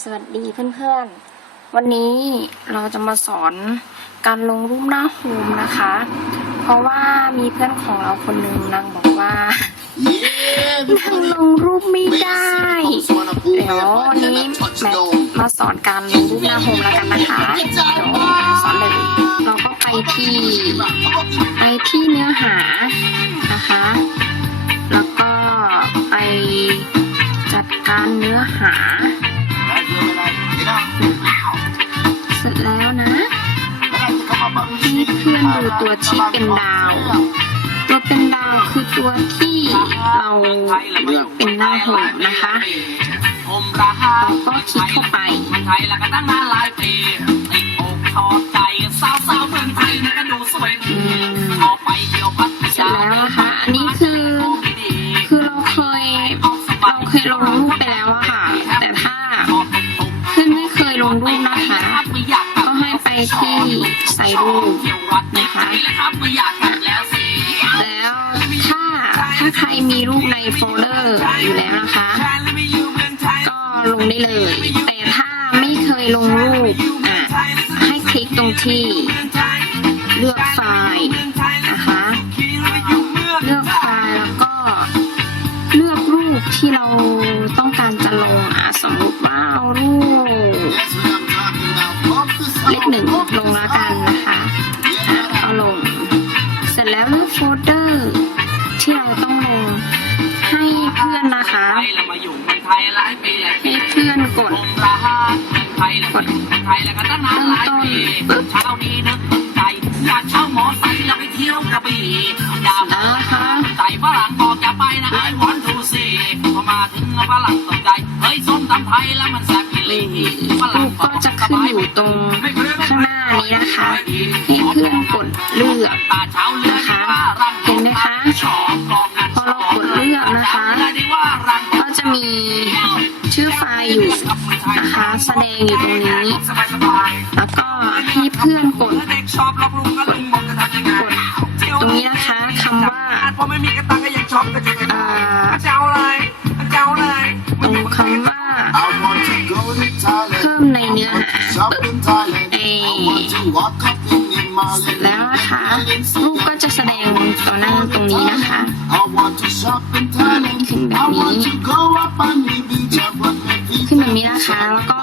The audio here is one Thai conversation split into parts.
สวัสดีเพื่อนๆ วันนี้เราจะมาสอนการลงรูปหน้าโฮมนะคะ เพราะว่ามีเพื่อนของเราคนหนึ่งนางบอกว่านางลงรูปไม่ได้เดี๋ยววันนี้แม็กมาสอนการลงรูปหน้าโฮมแล้วกันนะคะเดี๋ยวสอนเลยเราก็ไปที่ไปที่เนื้อหานะคะ แล้วก็ไปจัดการเนื้อหา เสร็จแล้วนะให้เพื่อนดูตัวที่เป็นดาว ตัวเป็นดาวคือตัวที่เราเลือกเป็นหน้าโหกนะคะเราก็คลิกเข้าไป ใส่รูปนะคะ แล้วถ้าถ้าใครมีรูปในโฟลเดอร์อยู่แล้วนะคะ ก็ลงได้เลย แต่ถ้าไม่เคยลงรูปอะให้คลิกตรงที่เลือกไฟล์นะคะ เลือกไฟล์แล้วก็เลือกรูปที่เราต้องการจะลงอะสมมติว่าเอารูปเลขหนึ่งลงแล้วกัน อนกดกดไทยแล้วก็ตั้งนานหลายปีเช้านี้นึกใจอยากเช่าหมอไซค์แล้วไปเที่ยวกระบี่อยากแล้วนะคะใจฝรั่งบอกอย่าไปนะไอ้วอนทูซีพอมาถึงฝรั่งตกใจเฮ้ยส้มตำไทยแล้วมันแซ่บอีหลีฝรั่รูงก็จะขึ้นอยู่ตรงข้างหน้านี้นะคะให้เพื่อนกดเลือก แสดงอยู่ตรงนี้สบายสบายแล้วก็ให้เพื่อนกดเด็กชอบลอกลุงก็ลุงบอกจะทำยังไงกดตรงนี้นะคะคำว่าพอไม่มีกระตังก็ยังชอบก็จะเอ่อเจ้าอะไรเจ้าอะไรตรงคำว่าเพิ่มในเนื้อหาเอเสร็จแล้วนะคะรูปก็จะแสดงต่อหน้าตรงนี้นะคะขึ้นแบบนี้ขึ้นแบบนี้นะคะแล้วก็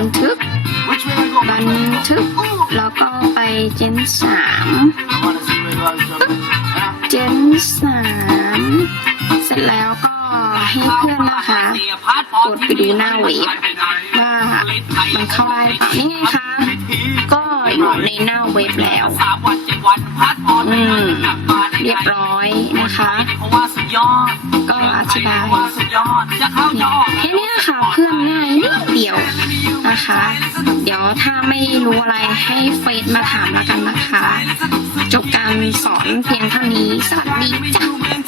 บันทึก บันทึก แล้วก็ไปเจนสามเจนสามเสร็จแล้วก็ให้เพื่อนนะคะกดไปดูหน้าเว็บว่ามันเข้าได้เปล่านี่ไงคะก็อยู่ในหน้าเว็บแล้วเรอืมเรียบร้อยนะคะก็อธิบายแค่นี้ค่ะเพื่อนง่ายนิดเดียว นะคะ เดี๋ยวถ้าไม่รู้อะไรให้เฟซมาถามแล้วกันนะคะ จบการสอนเพียงเท่านี้ สวัสดีจ้ะ